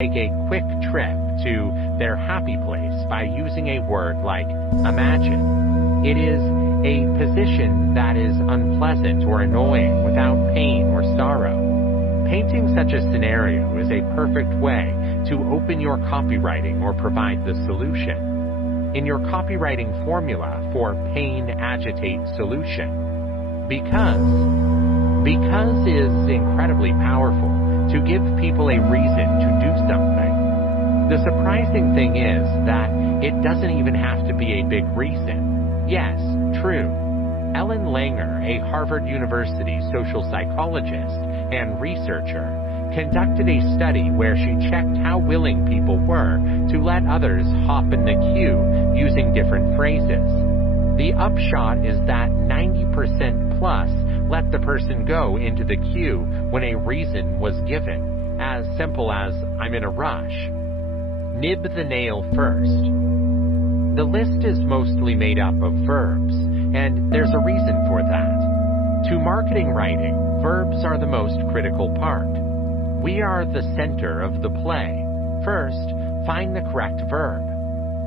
take a quick trip to their happy place by using a word like imagine. It is a position that is unpleasant or annoying without pain or sorrow. Painting such a scenario is a perfect way to open your copywriting or provide the solution. In your copywriting formula for pain, agitate, solution, because is incredibly powerful to give people a reason to do something. The surprising thing is that it doesn't even have to be a big reason. Yes, true. Ellen Langer, a Harvard University social psychologist and researcher, conducted a study where she checked how willing people were to let others hop in the queue using different phrases. The upshot is that 90% plus let the person go into the queue when a reason was given, as simple as, I'm in a rush. Nib the nail first. The list is mostly made up of verbs, and there's a reason for that. To marketing writing, verbs are the most critical part. We are the center of the play. First, find the correct verb.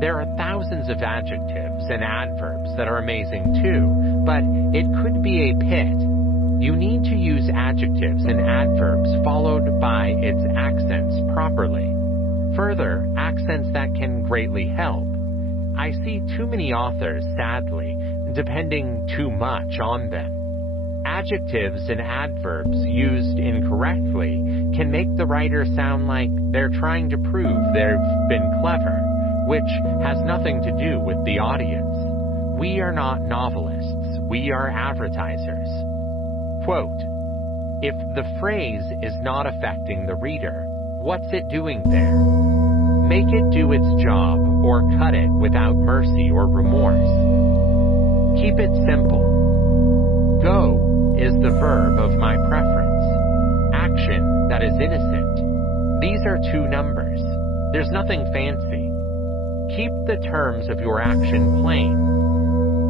There are thousands of adjectives and adverbs that are amazing too, but it could be a pit. You need to use adjectives and adverbs followed by its accents properly. Further, accents that can greatly help. I see too many authors, sadly, depending too much on them. Adjectives and adverbs used incorrectly can make the writer sound like they're trying to prove they've been clever, which has nothing to do with the audience. We are not novelists, we are advertisers. Quote, if the phrase is not affecting the reader, what's it doing there? Make it do its job or cut it without mercy or remorse. Keep it simple. Go is the verb of my preference. Action that is innocent. These are two numbers. There's nothing fancy. Keep the terms of your action plain.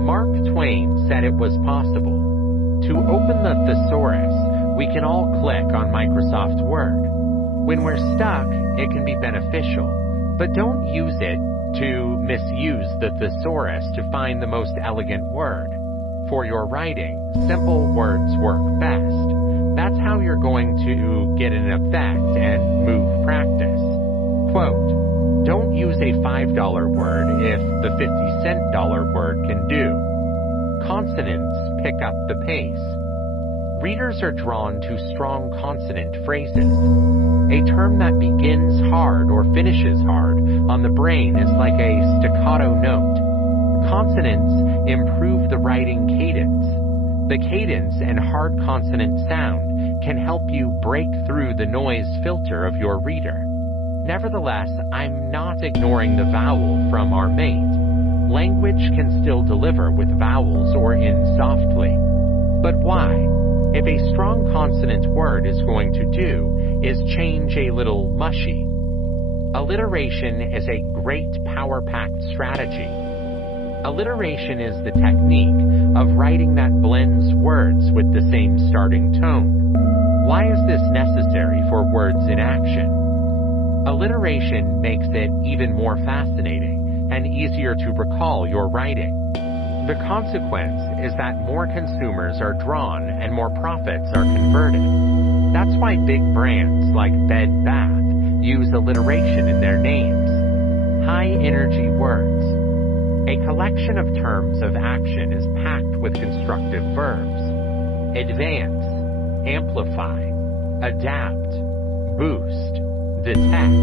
Mark Twain said it was possible. To open the thesaurus, we can all click on Microsoft Word. When we're stuck, it can be beneficial, but don't use it to misuse the thesaurus to find the most elegant word. For your writing, simple words work best. That's how you're going to get an effect and move practice. Quote, don't use a $5 word if the 50-cent word can do. Consonants pick up the pace. Readers are drawn to strong consonant phrases. A term that begins hard or finishes hard on the brain is like a staccato note. Consonants improve the writing cadence. The cadence and hard consonant sound can help you break through the noise filter of your reader. Nevertheless, I'm not ignoring the vowel from our mate. Language can still deliver with vowels or in softly. But why? If a strong consonant word is going to do is change a little mushy. Alliteration is a great power-packed strategy. Alliteration is the technique of writing that blends words with the same starting tone. Why is this necessary for words in action? Alliteration makes it even more fascinating and easier to recall your writing. The consequence is that more consumers are drawn and more profits are converted. That's why big brands like Bed Bath use alliteration in their names. High-energy words. A collection of terms of action is packed with constructive verbs. Advance, amplify, adapt, boost, detect.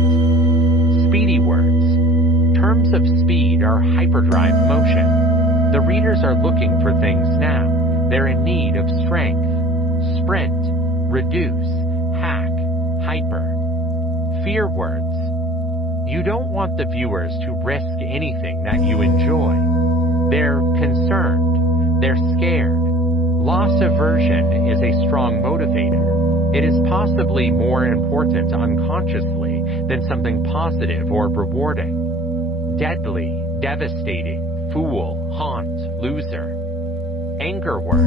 Speedy words. Terms of speed are hyperdrive motion. The readers are looking for things now. They're in need of strength. Sprint, reduce, hack, hyper. Fear words. You don't want the viewers to risk anything that you enjoy. They're concerned. They're scared. Loss aversion is a strong motivator. It is possibly more important unconsciously than something positive or rewarding. Deadly, devastating, fool, haunt, loser. Anger words.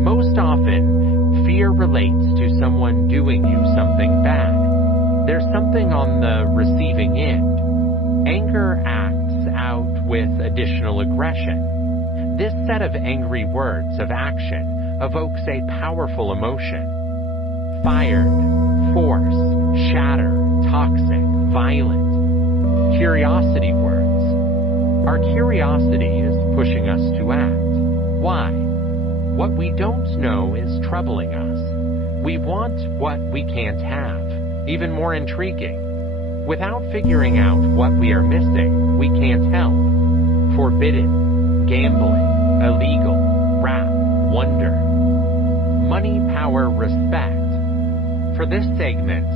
Most often, fear relates to someone doing you something bad. there's something on the receiving end. Anger acts out with additional aggression. This set of angry words of action evokes a powerful emotion. Fired, force, shatter, toxic, violent. Curiosity words. Our curiosity is pushing us to act. Why? What we don't know is troubling us. We want what we can't have. Even more intriguing. Without figuring out what we are missing, we can't help. Forbidden, gambling, illegal, rap, wonder. Money, power, respect. For this segment,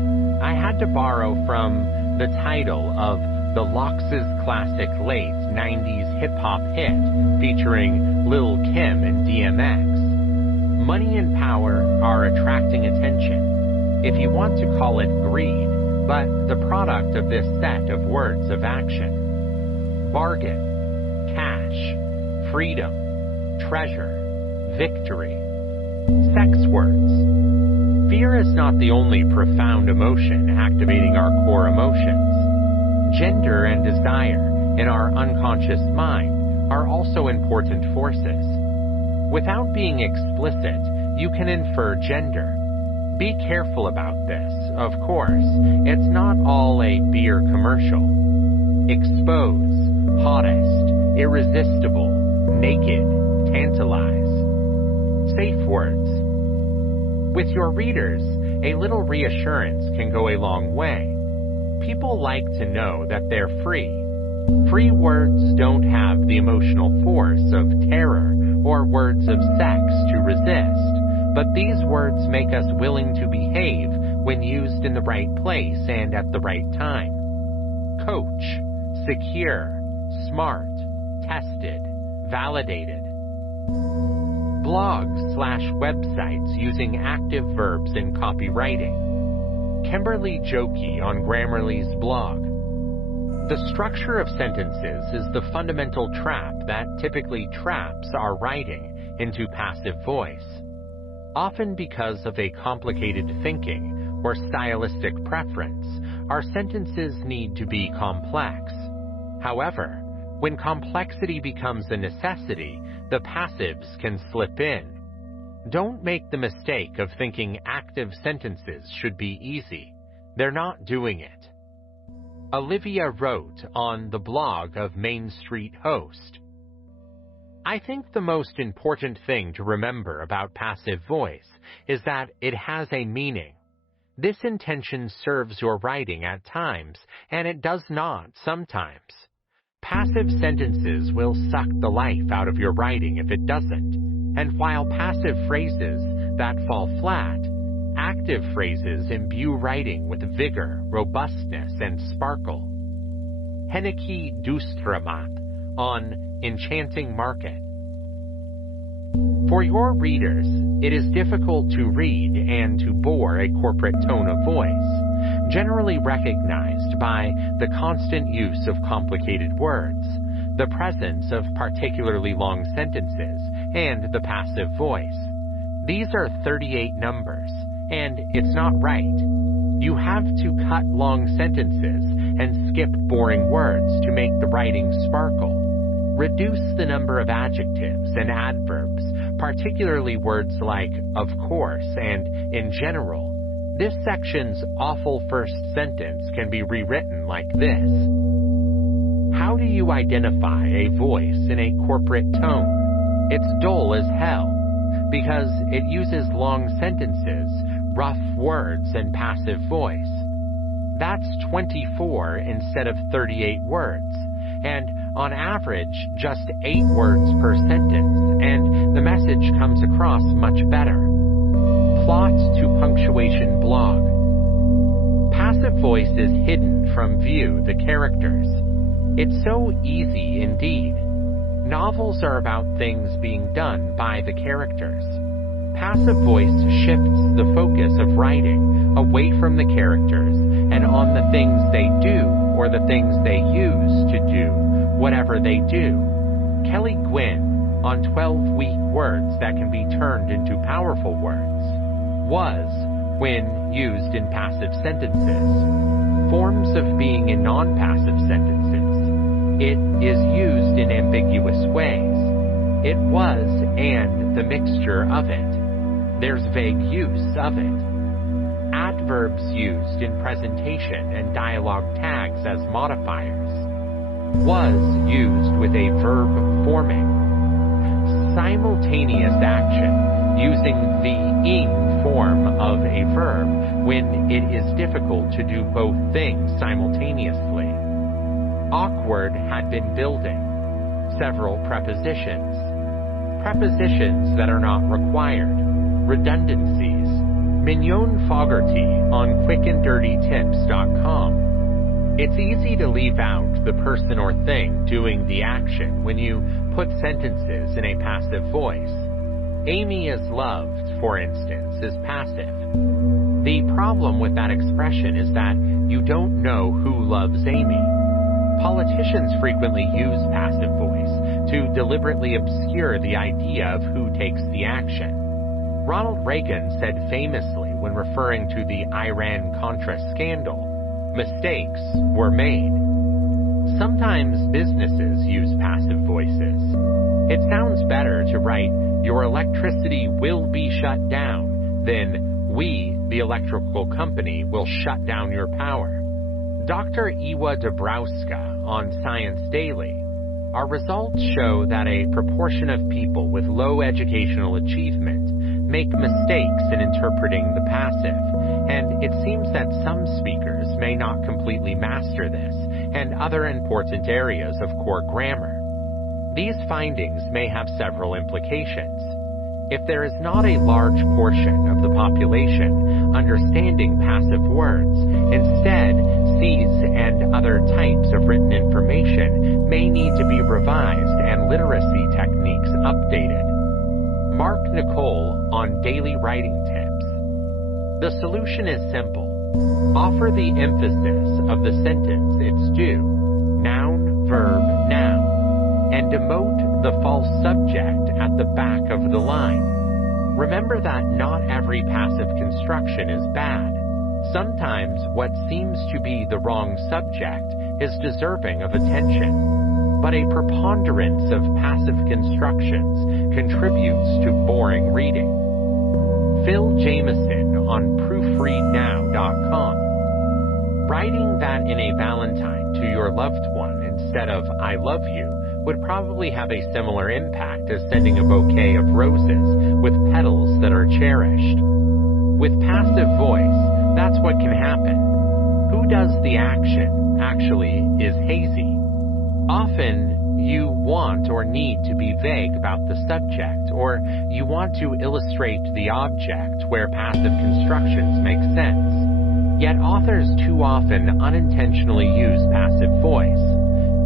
I had to borrow from the title of the Lox's classic late 90s hip-hop hit featuring Lil' Kim and DMX. Money and power are attracting attention, if you want to call it greed, but the product of this set of words of action. Bargain, cash, freedom, treasure, victory. Sex words. Fear is not the only profound emotion activating our core emotions. Gender and desire in our unconscious mind are also important forces. Without being explicit, you can infer gender. Be careful about this, of course. It's not all a beer commercial. Expose, hottest, irresistible, naked, tantalize. Safe words. With your readers, a little reassurance can go a long way. People like to know that they're free. Free words don't have the emotional force of terror or words of sex to resist, but these words make us willing to behave when used in the right place and at the right time. Coach, secure, smart, tested, validated. Blogs/websites using active verbs in copywriting. Kimberly Jokey on Grammarly's blog. The structure of sentences is the fundamental trap that typically traps our writing into passive voice. Often because of a complicated thinking or stylistic preference, our sentences need to be complex. However, when complexity becomes a necessity, the passives can slip in. Don't make the mistake of thinking active sentences should be easy. They're not doing it. Olivia wrote on the blog of Main Street Host. I think the most important thing to remember about passive voice is that it has a meaning. This intention serves your writing at times, and it does not sometimes. Passive sentences will suck the life out of your writing if it doesn't, and while passive phrases that fall flat, active phrases imbue writing with vigor, robustness, and sparkle. Henneke Dustramat on Enchanting Market. For your readers, it is difficult to read and to bore a corporate tone of voice, generally recognized by the constant use of complicated words, the presence of particularly long sentences, and the passive voice. These are 38 numbers, and it's not right. You have to cut long sentences and skip boring words to make the writing sparkle. Reduce the number of adjectives and adverbs, particularly words like of course and in general. This section's awful first sentence can be rewritten like this. How do you identify a voice in a corporate tone? It's dull as hell, because it uses long sentences, rough words, and passive voice. That's 24 instead of 38 words, and on average, just 8 words per sentence, and the message comes across much better. Plot to punctuation blog. Passive voice is hidden from view the characters. It's so easy indeed. Novels are about things being done by the characters. Passive voice shifts the focus of writing away from the characters and on the things they do or the things they use to do whatever they do. Kelly Gwynn on 12 weak words that can be turned into powerful words. Was when used in passive sentences. Forms of being in non-passive sentences. It is used in ambiguous ways. It was and the mixture of it. There's vague use of it. Adverbs used in presentation and dialogue tags as modifiers. Was used with a verb forming. Simultaneous action, using the ing form of a verb when it is difficult to do both things simultaneously. Awkward had been building. Several prepositions. Prepositions that are not required. Redundancies. Mignon Fogarty on quickanddirtytips.com. It's easy to leave out the person or thing doing the action when you put sentences in a passive voice. Amy is loved, for instance, is passive. The problem with that expression is that you don't know who loves Amy. Politicians frequently use passive voice to deliberately obscure the idea of who takes the action. Ronald Reagan said famously when referring to the Iran-Contra scandal, "Mistakes were made." Sometimes businesses use passive voices. It sounds better to write, "Your electricity will be shut down," than "We, the electrical company, will shut down your power." Dr. Iwa Dabrowska on Science Daily. Our results show that a proportion of people with low educational achievement make mistakes in interpreting the passive, and it seems that some speakers may not completely master this and other important areas of core grammar. These findings may have several implications. If there is not a large portion of the population understanding passive words, instead, C's and other types of written information may need to be revised and literacy techniques updated. Mark Nicole on Daily Writing Tips. The solution is simple. Offer the emphasis of the sentence its due, noun, verb, noun, and demote the false subject at the back of the line. Remember that not every passive construction is bad. Sometimes what seems to be the wrong subject is deserving of attention, but a preponderance of passive constructions contributes to boring reading. Phil Jameson on proofreadnow.com. Writing that in a Valentine to your loved one instead of "I love you" would probably have a similar impact as sending a bouquet of roses with petals that are cherished. With passive voice, that's what can happen. Who does the action actually is hazy. Often, you want or need to be vague about the subject, or you want to illustrate the object where passive constructions make sense. Yet authors too often unintentionally use passive voice,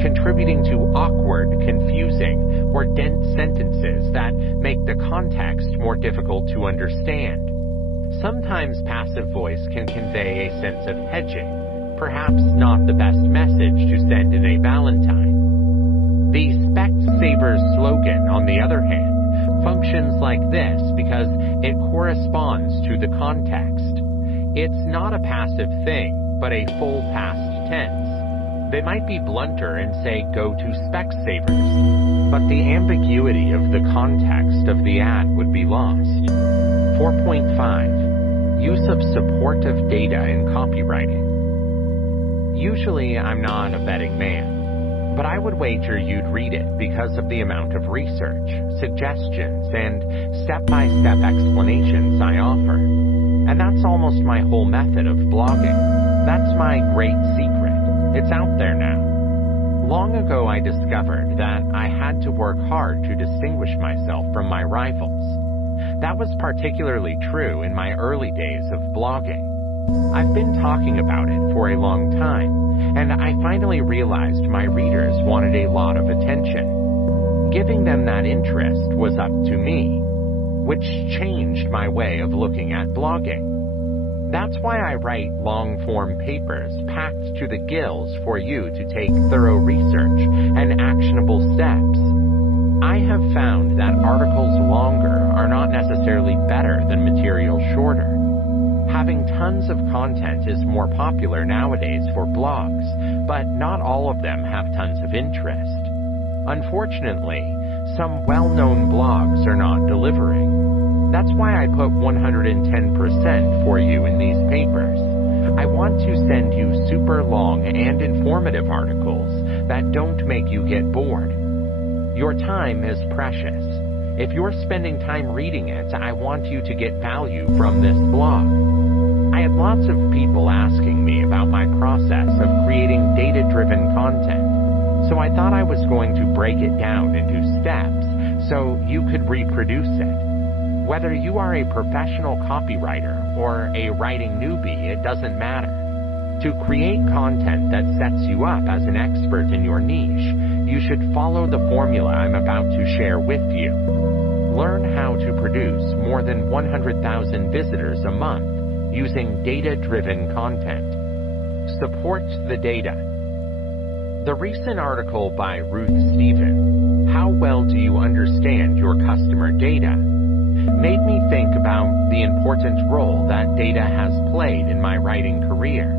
contributing to awkward, confusing, or dense sentences that make the context more difficult to understand. Sometimes passive voice can convey a sense of hedging, perhaps not the best message to send in a Valentine. The Specsavers slogan, on the other hand, functions like this because it corresponds to the context. It's not a passive thing, but a full past tense. They might be blunter and say, "Go to Specsavers," but the ambiguity of the context of the ad would be lost. 4.5. Use of supportive data in copywriting. Usually, I'm not a betting man, but I would wager you'd read it because of the amount of research, suggestions, and step-by-step explanations I offer. And that's almost my whole method of blogging. That's my great secret. It's out there now. Long ago, I discovered that I had to work hard to distinguish myself from my rivals. That was particularly true in my early days of blogging. I've been talking about it for a long time, and I finally realized my readers wanted a lot of attention. Giving them that interest was up to me, which changed my way of looking at blogging. That's why I write long-form papers packed to the gills for you to take thorough research and actionable steps. I have found that articles longer are not necessarily better than material shorter. Having tons of content is more popular nowadays for blogs, but not all of them have tons of interest. Unfortunately, some well-known blogs are not delivering. That's why I put 110% for you in these papers. I want to send you super long and informative articles that don't make you get bored. Your time is precious. If you're spending time reading it, I want you to get value from this blog. I had lots of people asking me about my process of creating data-driven content, so I thought I was going to break it down into steps so you could reproduce it. Whether you are a professional copywriter or a writing newbie, it doesn't matter. To create content that sets you up as an expert in your niche, you should follow the formula I'm about to share with you. Learn how to produce more than 100,000 visitors a month using data-driven content. Support the data. The recent article by Ruth Stephen, "How Well Do You Understand Your Customer Data?" made me think about the important role that data has played in my writing career.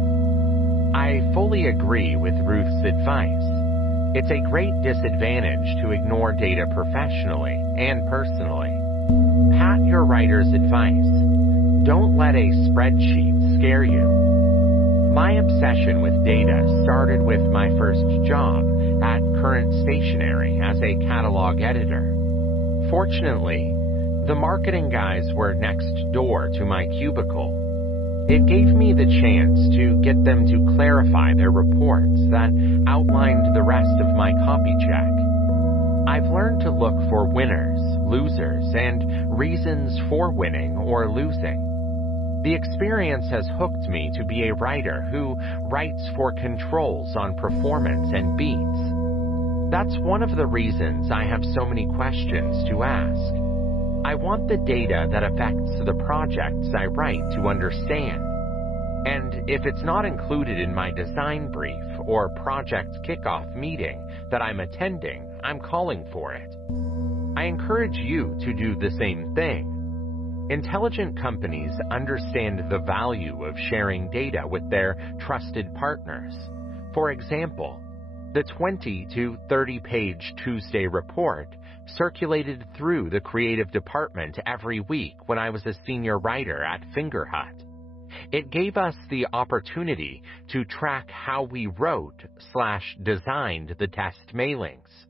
I fully agree with Ruth's advice. It's a great disadvantage to ignore data professionally and personally. Pat your writer's advice. Don't let a spreadsheet scare you. My obsession with data started with my first job at Current Stationery as a catalog editor. Fortunately, the marketing guys were next door to my cubicle. It gave me the chance to get them to clarify their reports that outlined the rest of my copy check. I've learned to look for winners, losers, and reasons for winning or losing. The experience has hooked me to be a writer who writes for controls on performance and beats. That's one of the reasons I have so many questions to ask. I want the data that affects the projects I write to understand. And if it's not included in my design brief or project kickoff meeting that I'm attending, I'm calling for it. I encourage you to do the same thing. Intelligent companies understand the value of sharing data with their trusted partners. For example, the 20 to 30-page Tuesday report circulated through the creative department every week when I was a senior writer at Fingerhut. It gave us the opportunity to track how we wrote/designed the test mailings.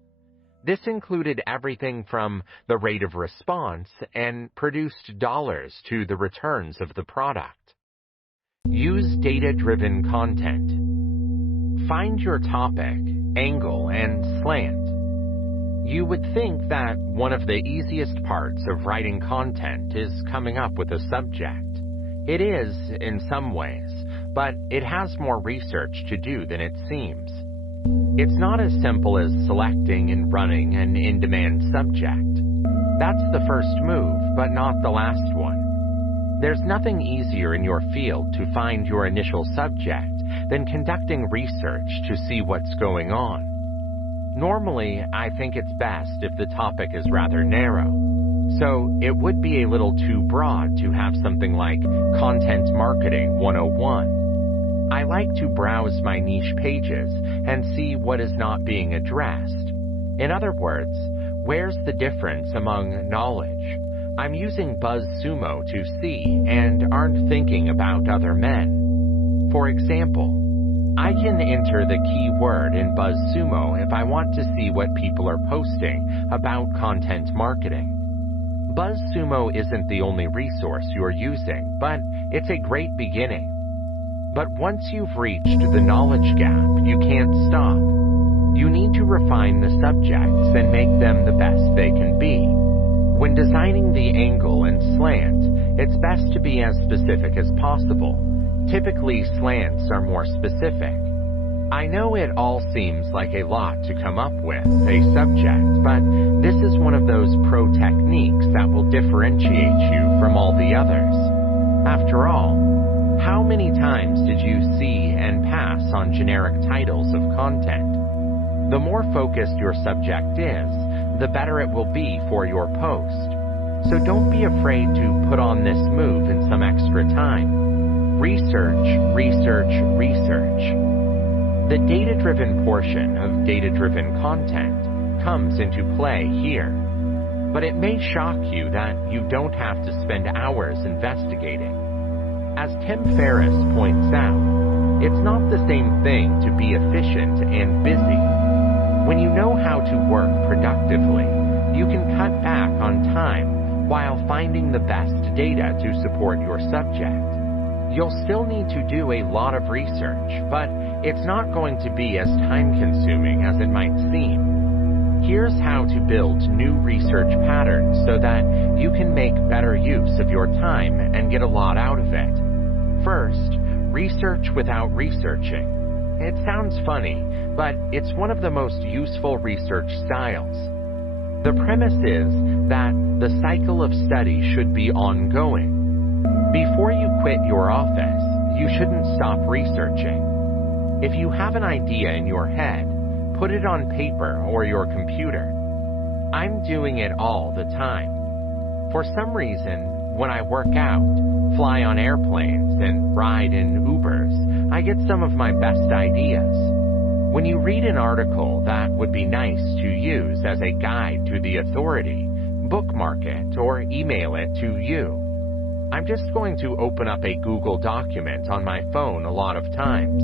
This included everything from the rate of response and produced dollars to the returns of the product. Use data-driven content. Find your topic, angle, and slant. You would think that one of the easiest parts of writing content is coming up with a subject. It is, in some ways, but it has more research to do than it seems. It's not as simple as selecting and running an in-demand subject. That's the first move, but not the last one. There's nothing easier in your field to find your initial subject than conducting research to see what's going on. Normally, I think it's best if the topic is rather narrow. So it would be a little too broad to have something like Content Marketing 101. I like to browse my niche pages and see what is not being addressed. In other words, where's the difference among knowledge? I'm using BuzzSumo to see and aren't thinking about other men. For example, I can enter the keyword in BuzzSumo if I want to see what people are posting about content marketing. BuzzSumo isn't the only resource you're using, but it's a great beginning. But once you've reached the knowledge gap, you can't stop. You need to refine the subjects and make them the best they can be. When designing the angle and slant, it's best to be as specific as possible. Typically, slants are more specific. I know it all seems like a lot to come up with a subject, but this is one of those pro techniques that will differentiate you from all the others. After all, how many times did you see and pass on generic titles of content? The more focused your subject is, the better it will be for your post. So don't be afraid to put on this move in some extra time. Research, research, research. The data-driven portion of data-driven content comes into play here. But it may shock you that you don't have to spend hours investigating. As Tim Ferriss points out, it's not the same thing to be efficient and busy. When you know how to work productively, you can cut back on time while finding the best data to support your subject. You'll still need to do a lot of research, but it's not going to be as time-consuming as it might seem. Here's how to build new research patterns so that you can make better use of your time and get a lot out of it. First, research without researching. It sounds funny, but it's one of the most useful research styles. The premise is that the cycle of study should be ongoing. Before you quit your office, you shouldn't stop researching. If you have an idea in your head, put it on paper or your computer. I'm doing it all the time. For some reason, when I work out, fly on airplanes, and ride in Ubers, I get some of my best ideas. When you read an article that would be nice to use as a guide to the authority, bookmark it or email it to you. I'm just going to open up a Google document on my phone a lot of times,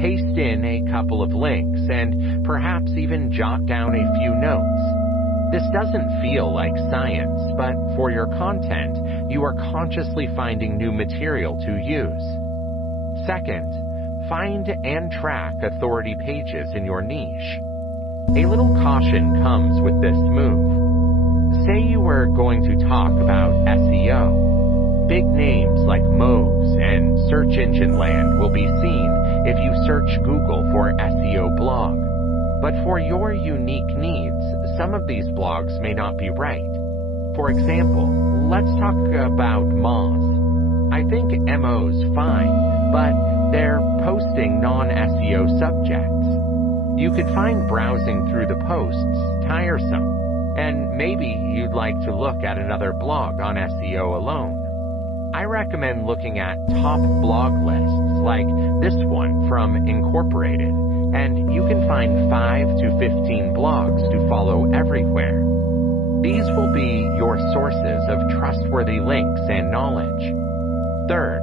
paste in a couple of links, and perhaps even jot down a few notes. This doesn't feel like science, but for your content, you are consciously finding new material to use. Second, find and track authority pages in your niche. A little caution comes with this move. Say you were going to talk about SEO. Big names like Moz and Search Engine Land will be seen if you search Google for SEO blog. But for your unique needs, some of these blogs may not be right. For example, let's talk about Moz. I think MO's fine, but they're posting non-SEO subjects. You could find browsing through the posts tiresome, and maybe you'd like to look at another blog on SEO alone. I recommend looking at top blog lists like this one from Incorporated, and you can find 5 to 15 blogs to follow everywhere. These will be your sources of trustworthy links and knowledge. Third,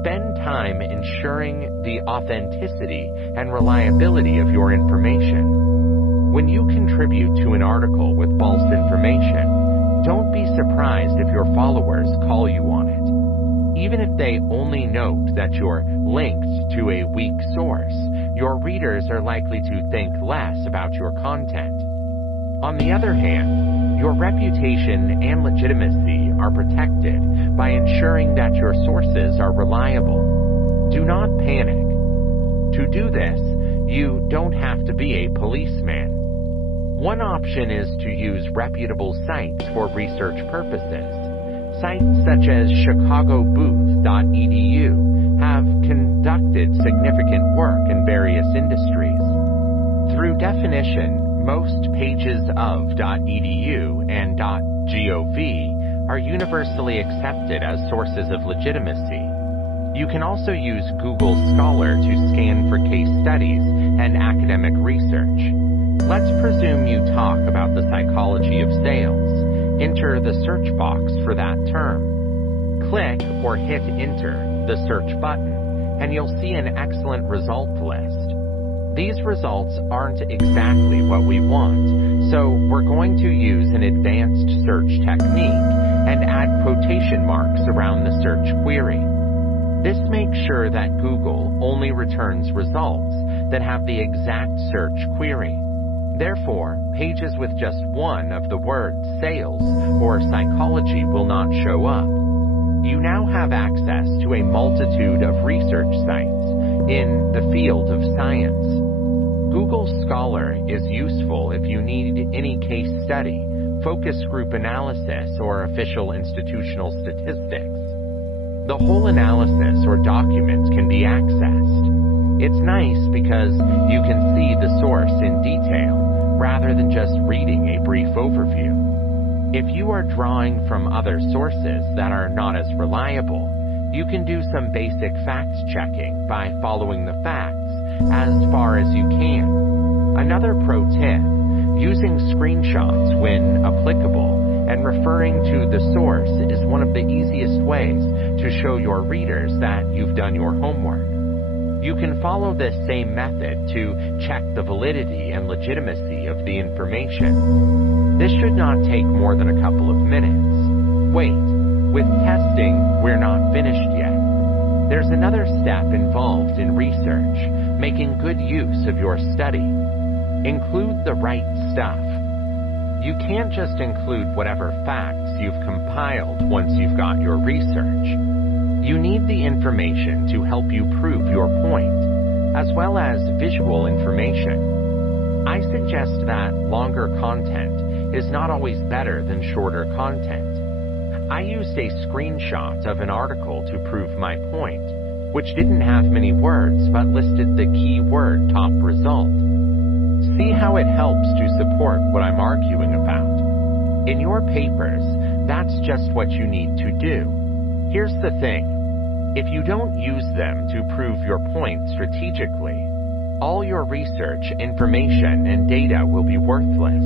spend time ensuring the authenticity and reliability of your information. When you contribute to an article with false information, don't be surprised if your followers call you on it. Even if they only note that you're linked to a weak source, your readers are likely to think less about your content. On the other hand, your reputation and legitimacy are protected by ensuring that your sources are reliable. Do not panic. To do this, you don't have to be a policeman. One option is to use reputable sites for research purposes. Sites such as chicagobooth.edu have conducted significant work in various industries. Through definition, most pages of .edu and .gov are universally accepted as sources of legitimacy. You can also use Google Scholar to scan for case studies and academic research. Let's presume you talk about the psychology of sales. Enter the search box for that term. Click or hit enter the search button, and you'll see an excellent result list. These results aren't exactly what we want, so we're going to use an advanced search technique and add quotation marks around the search query. This makes sure that Google only returns results that have the exact search query. Therefore, pages with just one of the words sales or psychology will not show up. You now have access to a multitude of research sites in the field of science. Google Scholar is useful if you need any case study, focus group analysis, or official institutional statistics. The whole analysis or document can be accessed. It's nice because you can see the source in detail, rather than just reading a brief overview. If you are drawing from other sources that are not as reliable, You can do some basic fact-checking by following the facts as far as you can. Another pro tip: using screenshots when applicable and referring to the source is one of the easiest ways to show your readers that you've done your homework. You can follow this same method to check the validity and legitimacy of the information. This should not take more than a couple of minutes. Wait, with testing, we're not finished yet. There's another step involved in research, making good use of your study. Include the right stuff. You can't just include whatever facts you've compiled once you've got your research. You need the information to help you prove your point, as well as visual information. I suggest that longer content is not always better than shorter content. I used a screenshot of an article to prove my point, which didn't have many words but listed the keyword top result. See how it helps to support what I'm arguing about. In your papers, that's just what you need to do. Here's the thing. If you don't use them to prove your point strategically, all your research, information, and data will be worthless.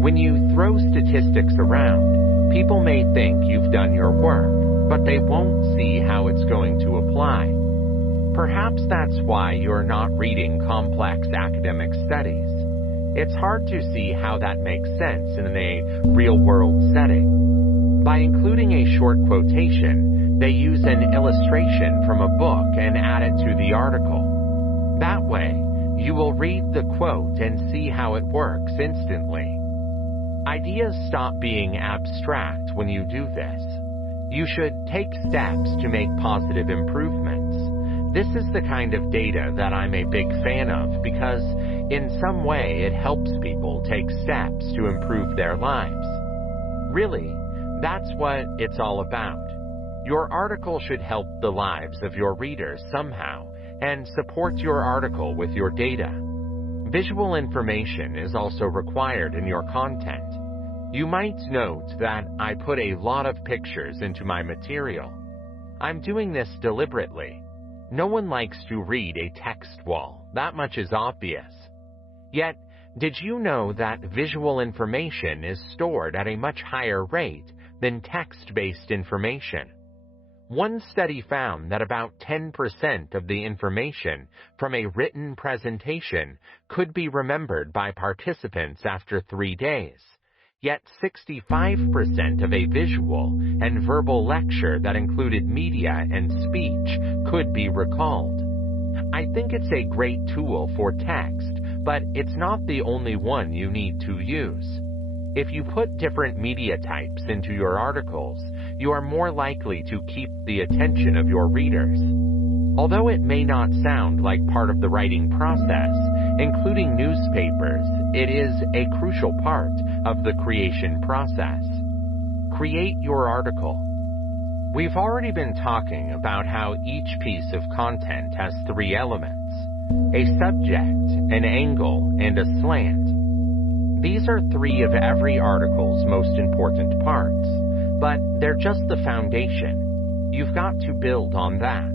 When you throw statistics around, people may think you've done your work, but they won't see how it's going to apply. Perhaps that's why you're not reading complex academic studies. It's hard to see how that makes sense in a real-world setting. By including a short quotation, they use an illustration from a book and add it to the article. That way, you will read the quote and see how it works instantly. Ideas stop being abstract when you do this. You should take steps to make positive improvements. This is the kind of data that I'm a big fan of because, in some way, it helps people take steps to improve their lives. Really, that's what it's all about. Your article should help the lives of your readers somehow and support your article with your data. Visual information is also required in your content. You might note that I put a lot of pictures into my material. I'm doing this deliberately. No one likes to read a text wall. That much is obvious. Yet, did you know that visual information is stored at a much higher rate than text-based information? One study found that about 10% of the information from a written presentation could be remembered by participants after 3 days. Yet 65% of a visual and verbal lecture that included media and speech could be recalled. I think it's a great tool for text, but it's not the only one you need to use. If you put different media types into your articles, you are more likely to keep the attention of your readers. Although it may not sound like part of the writing process, including newspapers, it is a crucial part of the creation process. Create your article. We've already been talking about how each piece of content has 3 elements: a subject, an angle, and a slant. These are 3 of every article's most important parts, but they're just the foundation. You've got to build on that.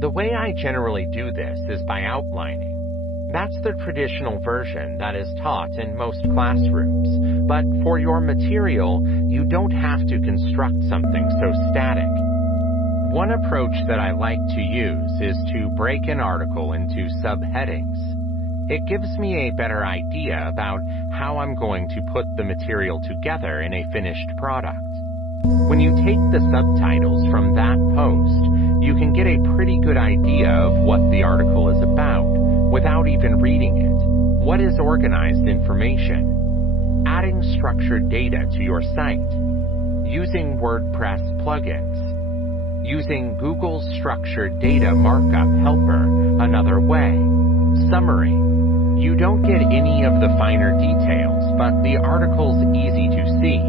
The way I generally do this is by outlining. That's the traditional version that is taught in most classrooms, but for your material, you don't have to construct something so static. One approach that I like to use is to break an article into subheadings. It gives me a better idea about how I'm going to put the material together in a finished product. When you take the subtitles from that post, you can get a pretty good idea of what the article is about without even reading it. What is organized information? Adding structured data to your site. Using WordPress plugins. Using Google's structured data markup helper another way. Summary. You don't get any of the finer details, but the article's easy to see.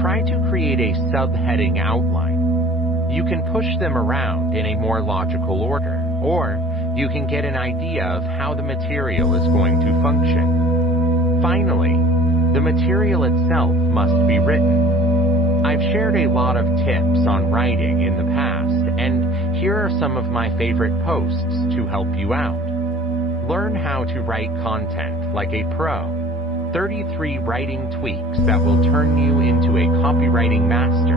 Try to create a subheading outline. You can push them around in a more logical order, or you can get an idea of how the material is going to function. Finally, the material itself must be written. I've shared a lot of tips on writing in the past, and here are some of my favorite posts to help you out. Learn how to write content like a pro. 33 writing tweaks that will turn you into a copywriting master.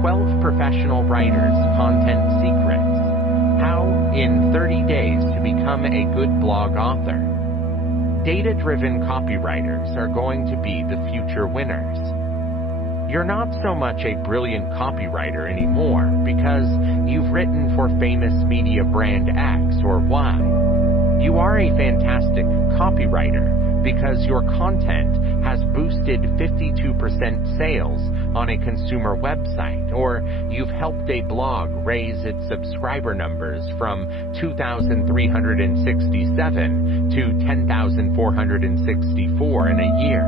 12 professional writers' content secrets. How, in 30 days, to become a good blog author. Data-driven copywriters are going to be the future winners. You're not so much a brilliant copywriter anymore because you've written for famous media brand X or Y. You are a fantastic copywriter because your content has boosted 52% sales on a consumer website, or you've helped a blog raise its subscriber numbers from 2,367 to 10,464 in a year.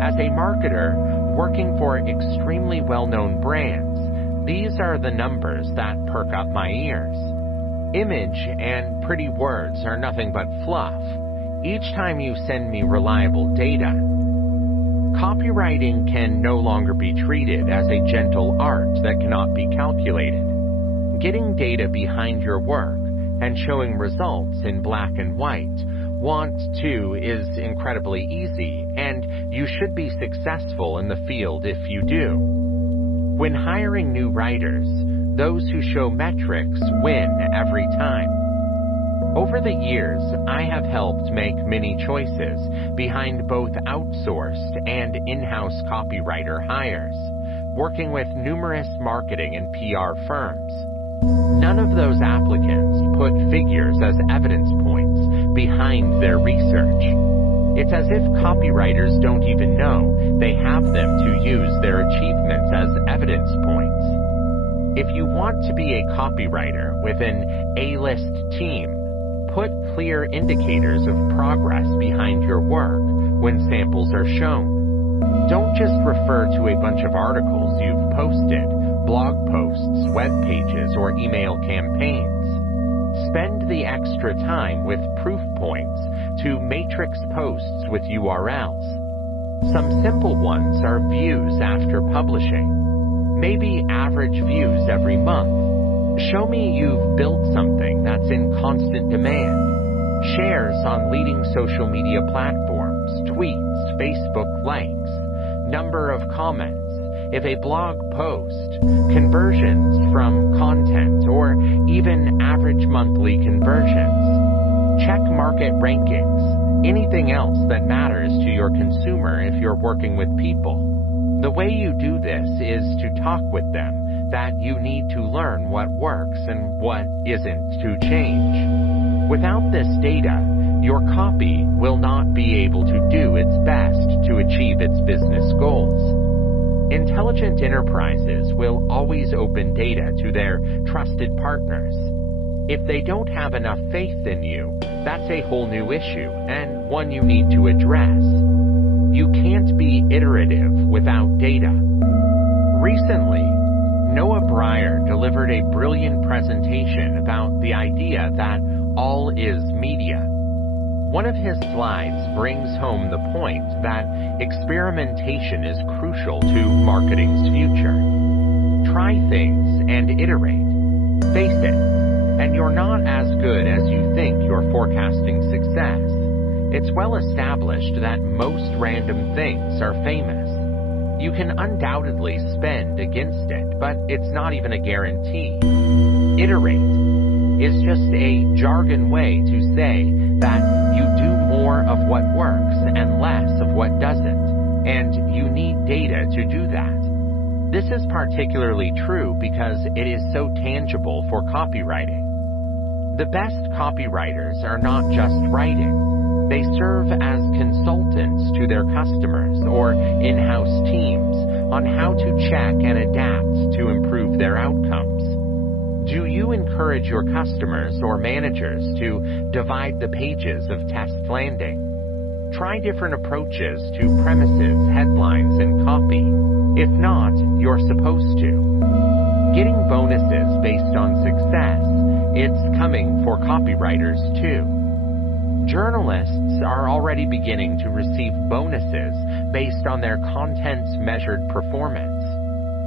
As a marketer working for extremely well-known brands, these are the numbers that perk up my ears. Image and pretty words are nothing but fluff each time you send me reliable data. Copywriting can no longer be treated as a gentle art that cannot be calculated. Getting data behind your work and showing results in black and white, want to, is incredibly easy, and you should be successful in the field if you do. When hiring new writers, those who show metrics win every time. Over the years, I have helped make many choices behind both outsourced and in-house copywriter hires, working with numerous marketing and PR firms. None of those applicants put figures as evidence points behind their research. It's as if copywriters don't even know they have them to use their achievements as evidence points. If you want to be a copywriter with an A-list team, put clear indicators of progress behind your work when samples are shown. Don't just refer to a bunch of articles you've posted, blog posts, web pages, or email campaigns. Spend the extra time with proof points to matrix posts with URLs. Some simple ones are views after publishing. Maybe average views every month. Show me you've built something that's in constant demand. Shares on leading social media platforms, tweets, Facebook likes, number of comments, if a blog post, conversions from content, or even average monthly conversions. Check market rankings, anything else that matters to your consumer if you're working with people. The way you do this is to talk with them that you need to learn what works and what isn't to change. Without this data, your copy will not be able to do its best to achieve its business goals. Intelligent enterprises will always open data to their trusted partners. If they don't have enough faith in you, that's a whole new issue and one you need to address. You can't be iterative without data. Recently, Noah Breyer delivered a brilliant presentation about the idea that all is media. One of his slides brings home the point that experimentation is crucial to marketing's future. Try things and iterate. Face it, and you're not as good as you think you're forecasting success. It's well established that most random things are famous. You can undoubtedly spend against it, but it's not even a guarantee. Iterate is just a jargon way to say that you do more of what works and less of what doesn't, and you need data to do that. This is particularly true because it is so tangible for copywriting. The best copywriters are not just writing. They serve as consultants to their customers or in-house teams on how to check and adapt to improve their outcomes. Do you encourage your customers or managers to divide the pages of test landing? Try different approaches to premises, headlines, and copy. If not, you're supposed to. Getting bonuses based on success, it's coming for copywriters too. Journalists are already beginning to receive bonuses based on their content's measured performance.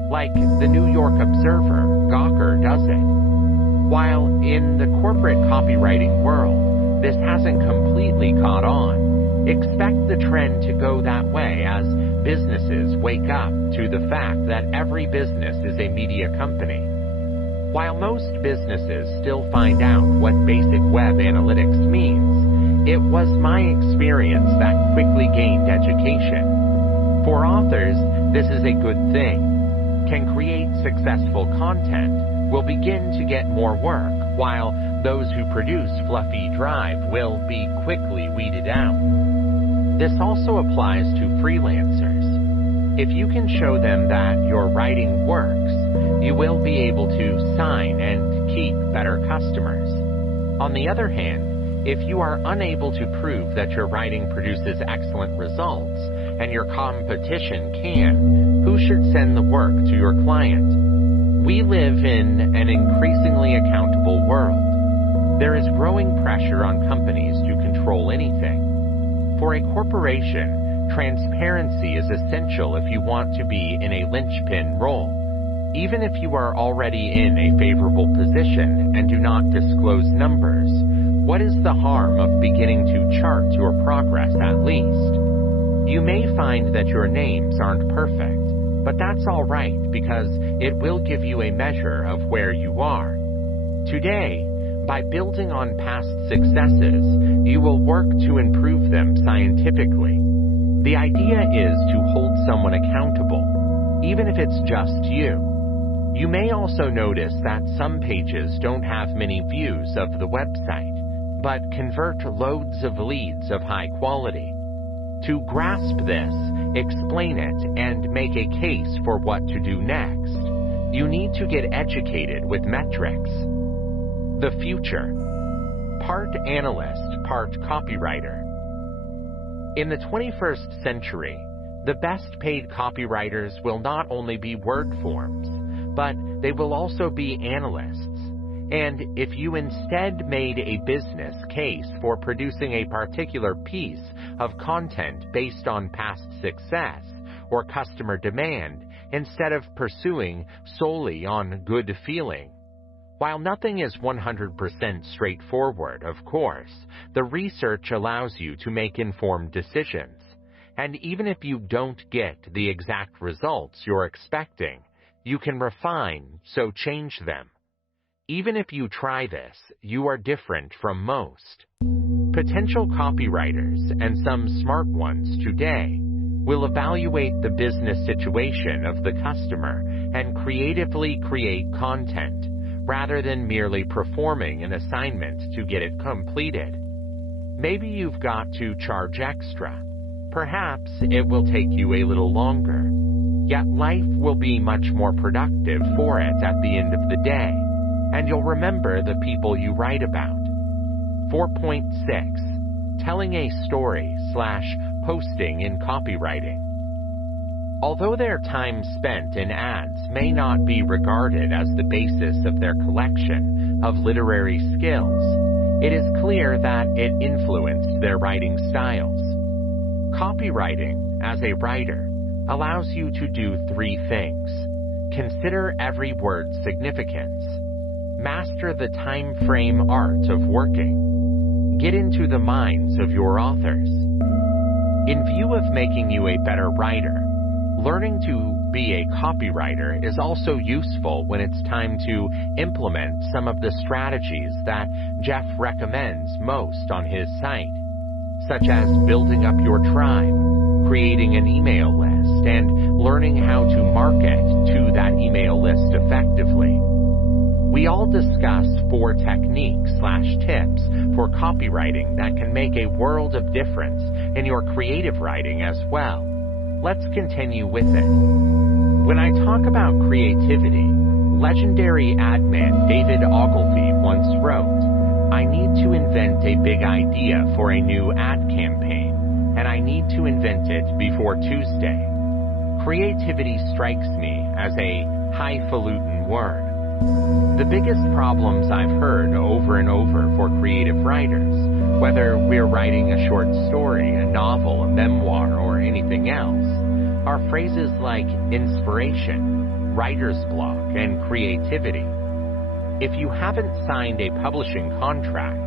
Like the New York Observer, Gawker does it. While in the corporate copywriting world, this hasn't completely caught on, expect the trend to go that way as businesses wake up to the fact that every business is a media company. While most businesses still find out what basic web analytics means, it was my experience that quickly gained education. For authors, this is a good thing. Can create successful content will begin to get more work, while those who produce fluffy drive will be quickly weeded out. This also applies to freelancers. If you can show them that your writing works, you will be able to sign and keep better customers. On the other hand, if you are unable to prove that your writing produces excellent results, and your competition can, who should send the work to your client? We live in an increasingly accountable world. There is growing pressure on companies to control anything. For a corporation, transparency is essential if you want to be in a linchpin role. Even if you are already in a favorable position and do not disclose numbers, what is the harm of beginning to chart your progress at least? You may find that your names aren't perfect, but that's all right because it will give you a measure of where you are. Today, by building on past successes, you will work to improve them scientifically. The idea is to hold someone accountable, even if it's just you. You may also notice that some pages don't have many views of the website, but convert loads of leads of high quality. To grasp this, explain it, and make a case for what to do next, you need to get educated with metrics. The future. Part analyst, part copywriter. In the 21st century, the best paid copywriters will not only be word forms, but they will also be analysts. And if you instead made a business case for producing a particular piece of content based on past success or customer demand instead of pursuing solely on good feeling, while nothing is 100% straightforward, of course, the research allows you to make informed decisions. And even if you don't get the exact results you're expecting, you can refine, so change them. Even if you try this, you are different from most. Potential copywriters, and some smart ones today, will evaluate the business situation of the customer and creatively create content, rather than merely performing an assignment to get it completed. Maybe you've got to charge extra. Perhaps it will take you a little longer. Yet life will be much more productive for it at the end of the day, and you'll remember the people you write about. 4.6. Telling a story / posting in copywriting. Although their time spent in ads may not be regarded as the basis of their collection of literary skills, it is clear that it influenced their writing styles. Copywriting, as a writer, allows you to do 3 things. Consider every word's significance. Master the time frame art of working. Get into the minds of your authors. In view of making you a better writer, learning to be a copywriter is also useful when it's time to implement some of the strategies that Jeff recommends most on his site, such as building up your tribe, creating an email list, and learning how to market to that email list effectively. We all discuss 4 techniques / tips for copywriting that can make a world of difference in your creative writing as well. Let's continue with it. When I talk about creativity, legendary ad man David Ogilvy once wrote, "I need to invent a big idea for a new ad campaign, and I need to invent it before Tuesday." Creativity strikes me as a highfalutin word. The biggest problems I've heard over and over for creative writers, whether we're writing a short story, a novel, a memoir, or anything else, are phrases like inspiration, writer's block and creativity. If you haven't signed a publishing contract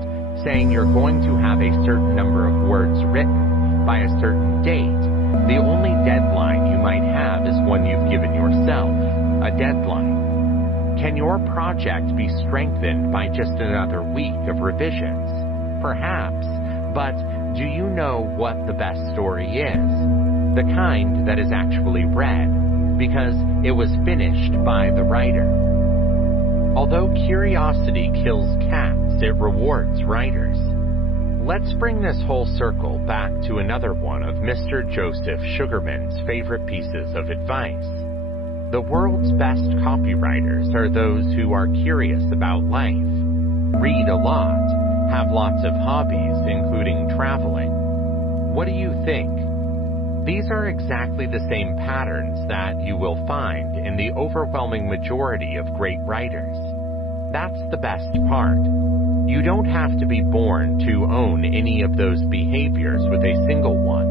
saying you're going to have a certain number of words written by a certain date, the only deadline you might have is one you've given yourself, a deadline. Can your project be strengthened by just another week of revisions? Perhaps, but do you know what the best story is? The kind that is actually read, because it was finished by the writer. Although curiosity kills cats, it rewards writers. Let's bring this whole circle back to another one of Mr. Joseph Sugarman's favorite pieces of advice. The world's best copywriters are those who are curious about life, read a lot, have lots of hobbies, including traveling. What do you think? These are exactly the same patterns that you will find in the overwhelming majority of great writers. That's the best part. You don't have to be born to own any of those behaviors with a single one.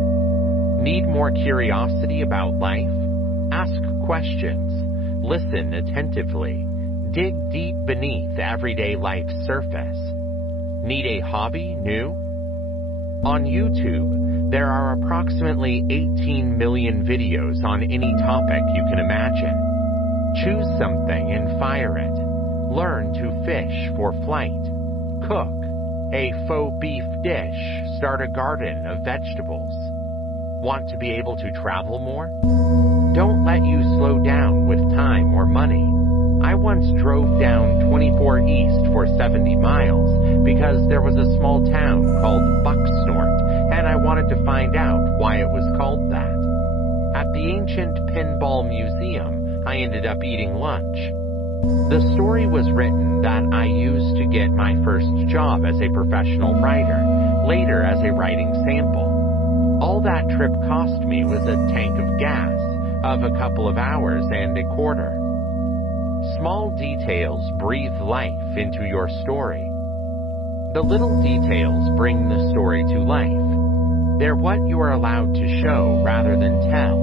Need more curiosity about life? Ask questions. Listen attentively. Dig deep beneath everyday life's surface. Need a hobby new? On YouTube, there are approximately 18 million videos on any topic you can imagine. Choose something and fire it. Learn to fish for flight. Cook a faux beef dish. Start a garden of vegetables. Want to be able to travel more? Don't let you slow down with time or money. I once drove down 24 East for 70 miles because there was a small town called Bucksnort, and I wanted to find out why it was called that. At the ancient pinball museum, I ended up eating lunch. The story was written that I used to get my first job as a professional writer, later as a writing sample. All that trip cost me was a tank of gas of a couple of hours and a quarter. Small details breathe life into your story. The little details bring the story to life. They're what you are allowed to show rather than tell.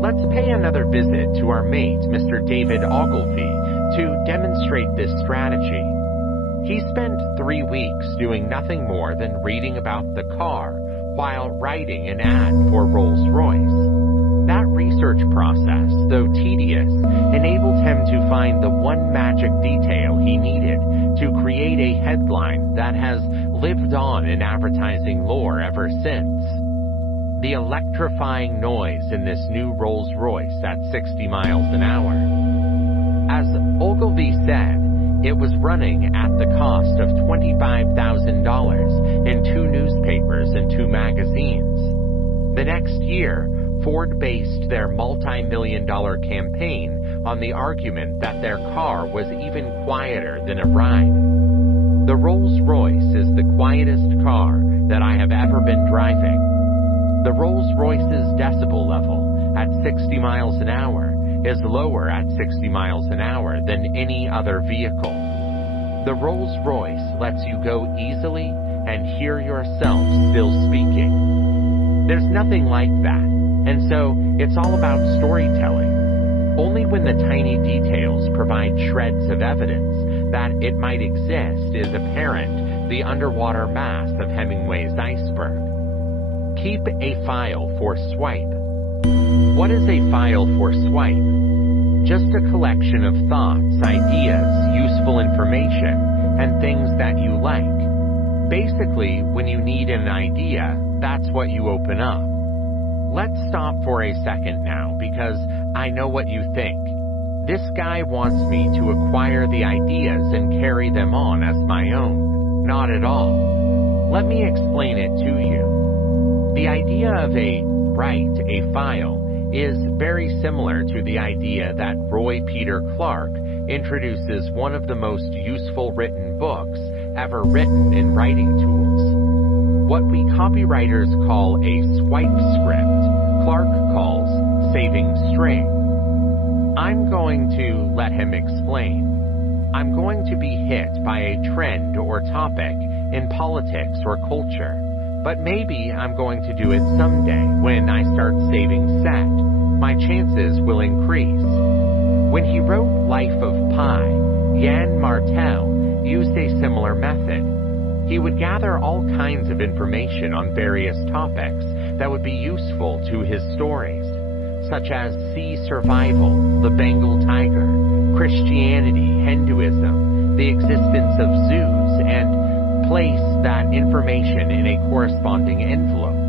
Let's pay another visit to our mate, Mr. David Ogilvy, to demonstrate this strategy. He spent 3 weeks doing nothing more than reading about the car while writing an ad for Rolls-Royce. That research process, though tedious, enabled him to find the one magic detail he needed to create a headline that has lived on in advertising lore ever since. The electrifying noise in this new Rolls-Royce at 60 miles an hour. As Ogilvy said, it was running at the cost of $25,000 in 2 newspapers and 2 magazines. The next year, Ford based their multi-million-dollar campaign on the argument that their car was even quieter than a ride. The Rolls-Royce is the quietest car that I have ever been driving. The Rolls-Royce's decibel level at 60 miles an hour is lower at 60 miles an hour than any other vehicle. The Rolls-Royce lets you go easily and hear yourself still speaking. There's nothing like that, and so it's all about storytelling. Only when the tiny details provide shreds of evidence that it might exist is apparent the underwater mass of Hemingway's iceberg. Keep a file for swipe. What is a file for swipe? Just a collection of thoughts, ideas, useful information, and things that you like. Basically, when you need an idea, that's what you open up. Let's stop for a second now, because I know what you think. This guy wants me to acquire the ideas and carry them on as my own. Not at all. Let me explain it to you. The idea of write a file is very similar to the idea that Roy Peter Clark introduces one of the most useful written books ever written in writing tools. What we copywriters call a swipe script, Clark calls saving string. I'm going to let him explain. I'm going to be hit by a trend or topic in politics or culture. But maybe I'm going to do it someday when I start saving set. My chances will increase. When he wrote Life of Pi, Jan Martel used a similar method. He would gather all kinds of information on various topics that would be useful to his stories, such as sea survival, the Bengal tiger, Christianity, Hinduism, the existence of zoos, and place that information in a corresponding envelope.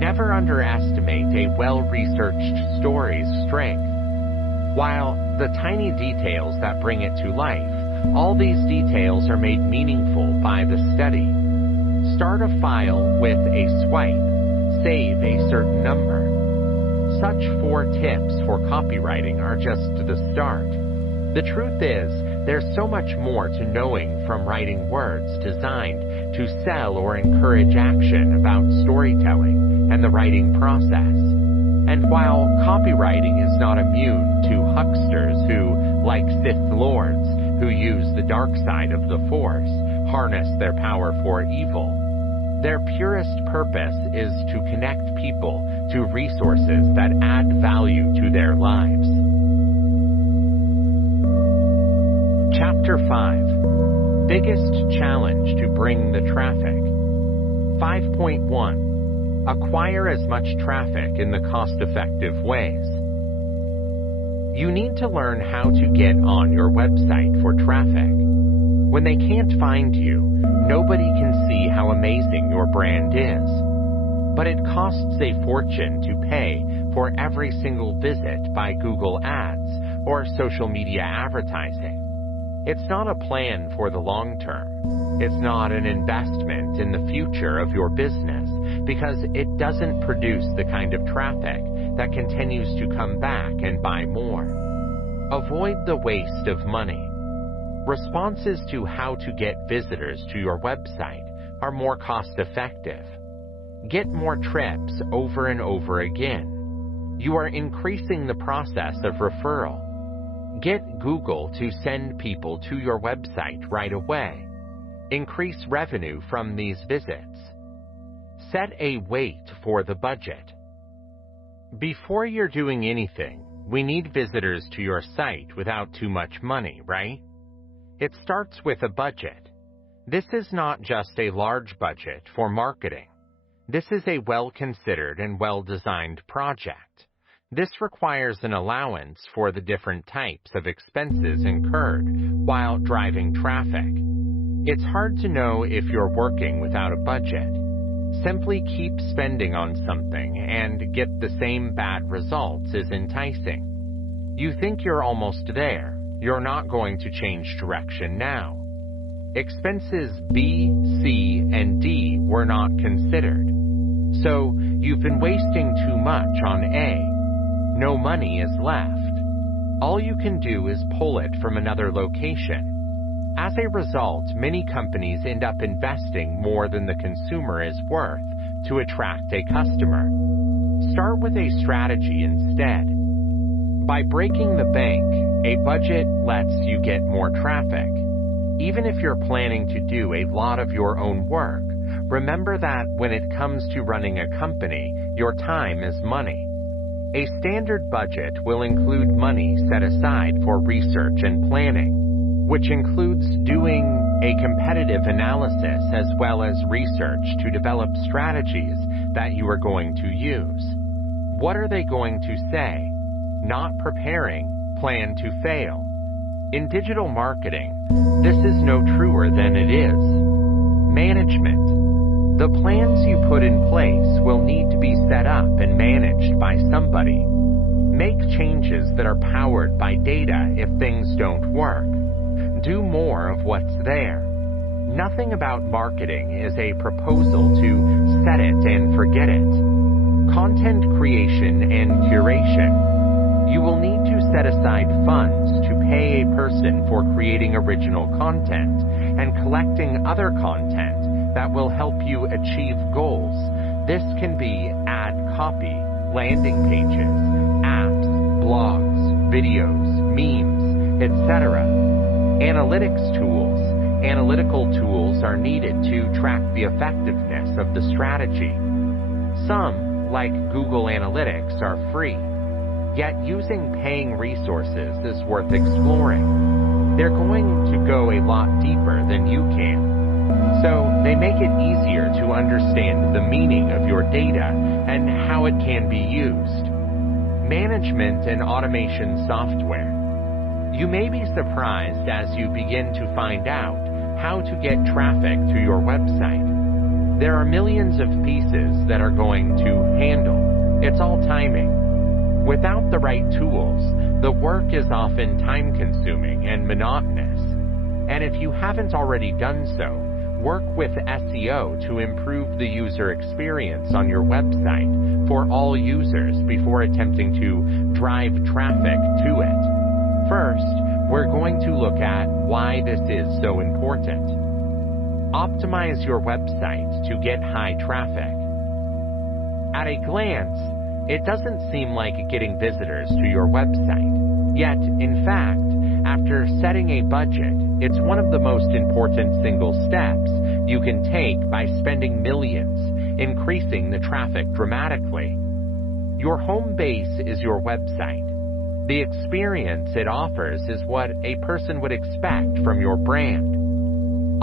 Never underestimate a well-researched story's strength. While the tiny details that bring it to life, all these details are made meaningful by the study. Start a file with a swipe. Save a certain number. Such 4 tips for copywriting are just the start. The truth is, there's so much more to knowing from writing words designed to sell or encourage action about storytelling and the writing process. And while copywriting is not immune to hucksters who, like Sith Lords, who use the dark side of the Force, harness their power for evil, their purest purpose is to connect people to resources that add value to their lives. Chapter 5. Biggest challenge to bring the traffic. 5.1. Acquire as much traffic in the cost-effective ways. You need to learn how to get on your website for traffic. When they can't find you, nobody can see how amazing your brand is. But it costs a fortune to pay for every single visit by Google Ads or social media advertising. It's not a plan for the long term. It's not an investment in the future of your business because it doesn't produce the kind of traffic that continues to come back and buy more. Avoid the waste of money. Responses to how to get visitors to your website are more cost-effective. Get more trips over and over again. You are increasing the process of referral. Get Google to send people to your website right away. Increase revenue from these visits. Set a weight for the budget. Before you're doing anything, we need visitors to your site without too much money, right? It starts with a budget. This is not just a large budget for marketing. This is a well-considered and well-designed project. This requires an allowance for the different types of expenses incurred while driving traffic. It's hard to know if you're working without a budget. Simply keep spending on something and get the same bad results is enticing. You think you're almost there. You're not going to change direction now. Expenses B, C, and D were not considered. So you've been wasting too much on A. No money is left. All you can do is pull it from another location. As a result, many companies end up investing more than the consumer is worth to attract a customer. Start with a strategy instead. By breaking the bank, a budget lets you get more traffic. Even if you're planning to do a lot of your own work, remember that when it comes to running a company, your time is money. A standard budget will include money set aside for research and planning, which includes doing a competitive analysis as well as research to develop strategies that you are going to use. What are they going to say? Not preparing, plan to fail. In digital marketing, this is no truer than it is. Management. The plans you put in place will need to be set up and managed by somebody. Make changes that are powered by data if things don't work. Do more of what's there. Nothing about marketing is a proposal to set it and forget it. Content creation and curation. You will need to set aside funds to pay a person for creating original content and collecting other content that will help you achieve goals. This can be ad copy, landing pages, apps, blogs, videos, memes, etc. Analytics tools. Analytical tools are needed to track the effectiveness of the strategy. Some, like Google Analytics, are free. Yet using paying resources is worth exploring. They're going to go a lot deeper than you can. So they make it easier to understand the meaning of your data and how it can be used. Management and automation software. You may be surprised as you begin to find out how to get traffic to your website. There are millions of pieces that are going to handle. It's all timing. Without the right tools, the work is often time-consuming and monotonous. And if you haven't already done so, work with SEO to improve the user experience on your website for all users before attempting to drive traffic to it. First, we're going to look at why this is so important. Optimize your website to get high traffic. At a glance, it doesn't seem like getting visitors to your website. Yet, in fact, after setting a budget, it's one of the most important single steps you can take by spending millions, increasing the traffic dramatically. Your home base is your website. The experience it offers is what a person would expect from your brand.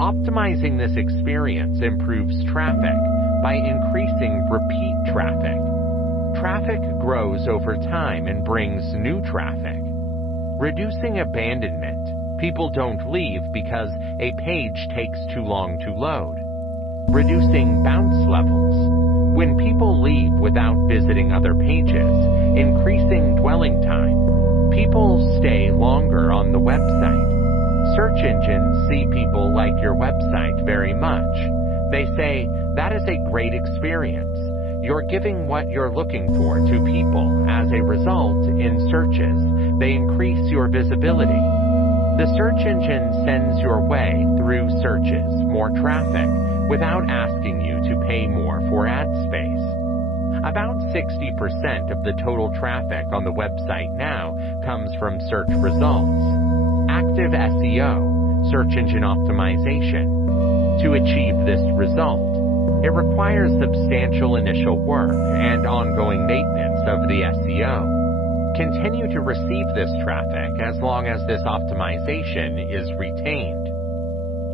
Optimizing this experience improves traffic by increasing repeat traffic. Traffic grows over time and brings new traffic. Reducing abandonment. People don't leave because a page takes too long to load. Reducing bounce levels. When people leave without visiting other pages, increasing dwelling time. People stay longer on the website. Search engines see people like your website very much. They say, that is a great experience. You're giving what you're looking for to people. As a result, in searches, they increase your visibility. The search engine sends your way through searches more traffic without asking you to pay more for ad space. About 60% of the total traffic on the website now comes from search results. Active SEO, search engine optimization. To achieve this result, it requires substantial initial work and ongoing maintenance of the SEO. Continue to receive this traffic as long as this optimization is retained.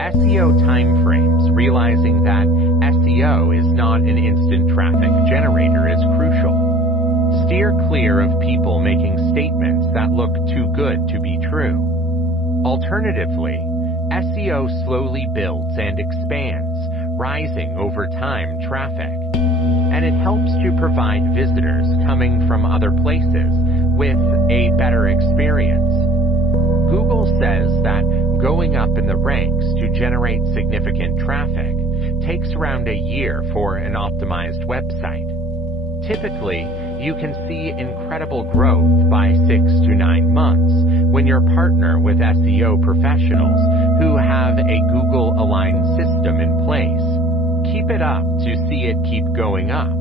SEO timeframes. Realizing that SEO is not an instant traffic generator is crucial. Steer clear of people making statements that look too good to be true. Alternatively, SEO slowly builds and expands, rising over time traffic, and it helps to provide visitors coming from other places with a better experience. Google says that going up in the ranks to generate significant traffic takes around a year for an optimized website. Typically, you can see incredible growth by 6 to 9 months when you partner with SEO professionals who have a Google-aligned system in place. Keep it up to see it keep going up.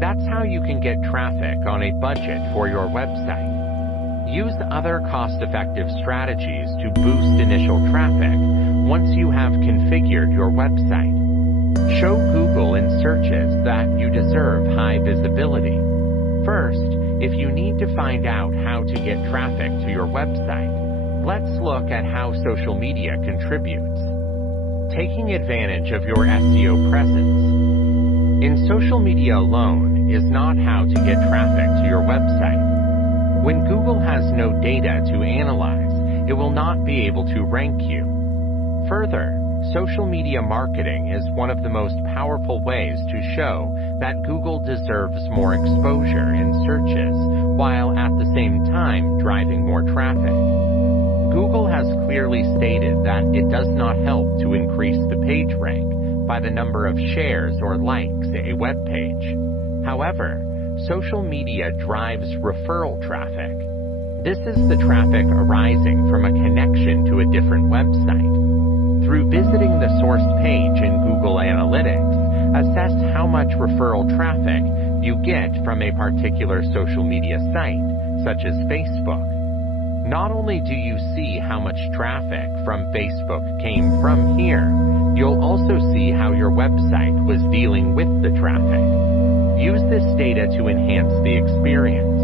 That's how you can get traffic on a budget for your website. Use other cost-effective strategies to boost initial traffic once you have configured your website. Show Google in searches that you deserve high visibility. First, if you need to find out how to get traffic to your website, let's look at how social media contributes. Taking advantage of your SEO presence. In social media alone is not how to get traffic to your website. When Google has no data to analyze, it will not be able to rank you. Further, social media marketing is one of the most powerful ways to show that Google deserves more exposure in searches, while at the same time driving more traffic. Google has clearly stated that it does not help to increase the page rank by the number of shares or likes a web page. However, social media drives referral traffic. This is the traffic arising from a connection to a different website. Through visiting the source page in Google Analytics, assess how much referral traffic you get from a particular social media site, such as Facebook. Not only do you see how much traffic from Facebook came from here, you'll also see how your website was dealing with the traffic. Use this data to enhance the experience.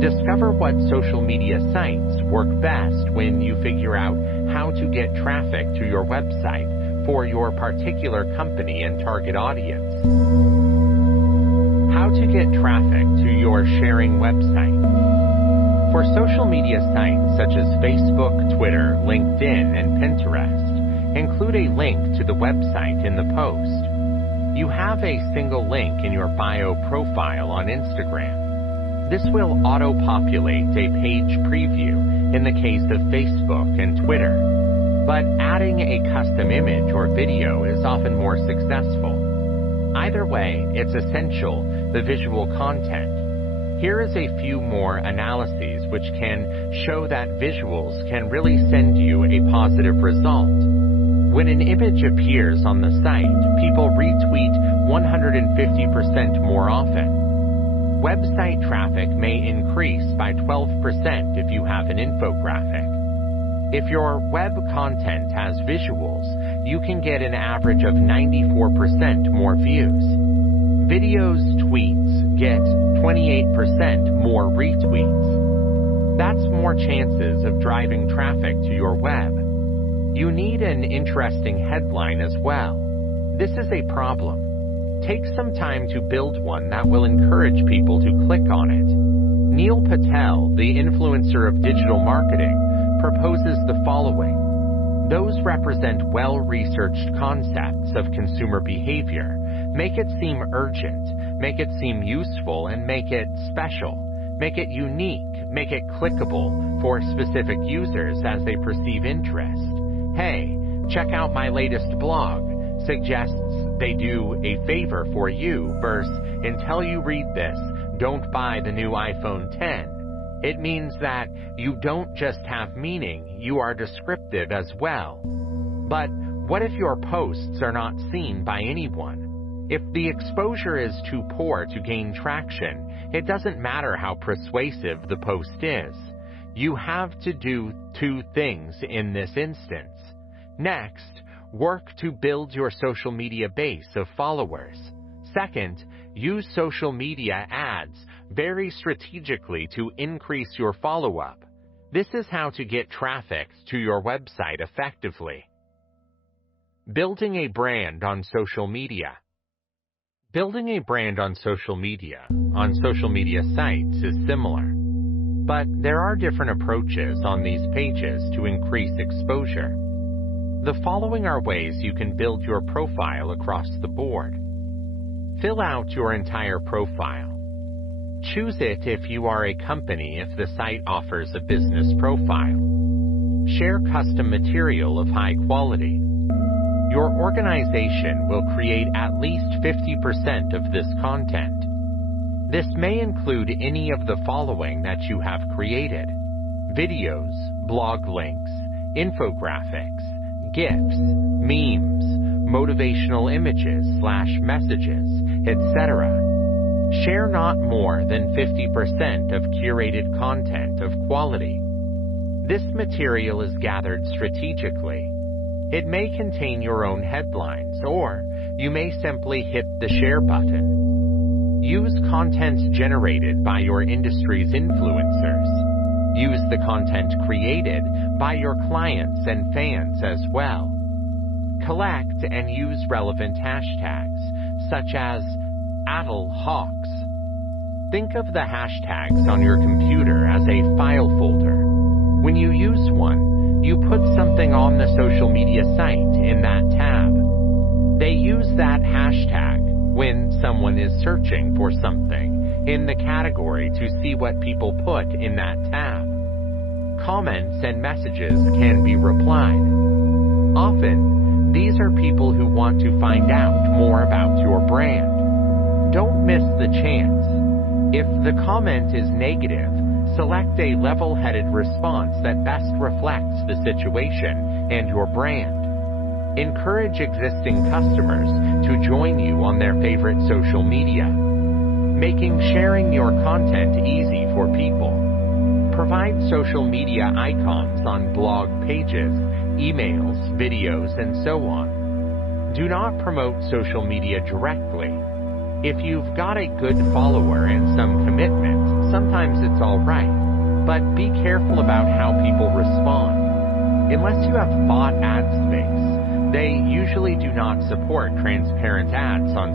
Discover what social media sites work best when you figure out how to get traffic to your website for your particular company and target audience. How to get traffic to your sharing website. For social media sites such as Facebook, Twitter, LinkedIn, and Pinterest, include a link to the website in the post. You have a single link in your bio profile on Instagram. This will auto-populate a page preview in the case of Facebook and Twitter. But adding a custom image or video is often more successful. Either way, it's essential, the visual content. Here is a few more analyses which can show that visuals can really send you a positive result. When an image appears on the site, people retweet 150% more often. Website traffic may increase by 12% if you have an infographic. If your web content has visuals, you can get an average of 94% more views. Videos, tweets get 28% more retweets. That's more chances of driving traffic to your web. You need an interesting headline as well. This is a problem. Take some time to build one that will encourage people to click on it. Neil Patel, the influencer of digital marketing, proposes the following. Those represent well-researched concepts of consumer behavior. Make it seem urgent, make it seem useful, and make it special. Make it unique, make it clickable for specific users as they perceive interest. Hey, check out my latest blog, suggests they do a favor for you versus until you read this, don't buy the new iPhone 10. It means that you don't just have meaning, you are descriptive as well. But what if your posts are not seen by anyone? If the exposure is too poor to gain traction, it doesn't matter how persuasive the post is. You have to do two things in this instance. Next, work to build your social media base of followers. Second, use social media ads very strategically to increase your follow-up. This is how to get traffic to your website effectively. Building a brand on social media. Building a brand on social media sites is similar. But there are different approaches on these pages to increase exposure. The following are ways you can build your profile across the board. Fill out your entire profile. Choose it if you are a company if the site offers a business profile. Share custom material of high quality. Your organization will create at least 50% of this content. This may include any of the following that you have created: videos, blog links, infographics, GIFs, memes, motivational images / messages, etc. Share not more than 50% of curated content of quality. This material is gathered strategically. It may contain your own headlines, or you may simply hit the share button. Use content generated by your industry's influencers. Use the content created by your clients and fans as well. Collect and use relevant hashtags, such as @Hawks. Think of the hashtags on your computer as a file folder. When you use one, you put something on the social media site in that tab. They use that hashtag when someone is searching for something in the category to see what people put in that tab. Comments and messages can be replied. Often, these are people who want to find out more about your brand. Don't miss the chance. If the comment is negative, select a level-headed response that best reflects the situation and your brand. Encourage existing customers to join you on their favorite social media, making sharing your content easy for people. Provide social media icons on blog pages, emails, videos, and so on. Do not promote social media directly. If you've got a good follower and some commitment, sometimes it's all right, but be careful about how people respond. Unless you have bought ad space, they usually do not support transparent ads on